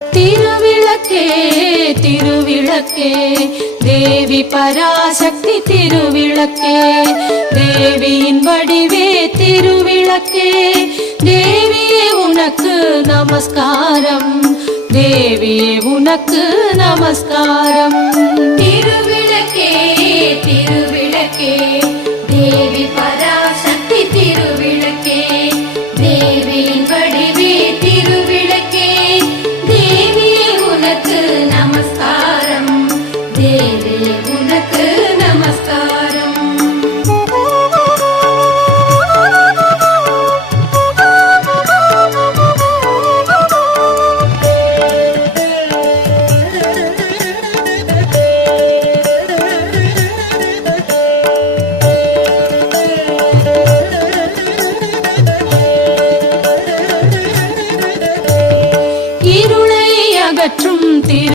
திருவிளக்கே திருவிளக்கே தேவி பராசக்தி திருவிளக்கே தேவியின் வடிவே திருவிளக்கே தேவியே உனக்கு நமஸ்காரம் தேவியே உனக்கு நமஸ்காரம் திருவிளக்கே திருவிளக்கே தேவி பராசக்தி திருவிளக்கே தேவியின் வடிவே திருவிளக்கே தேவியே உனக்கு நமஸ்காரம் தேவியே உனக்கு நமஸ்காரம் இருளை அகற்றும்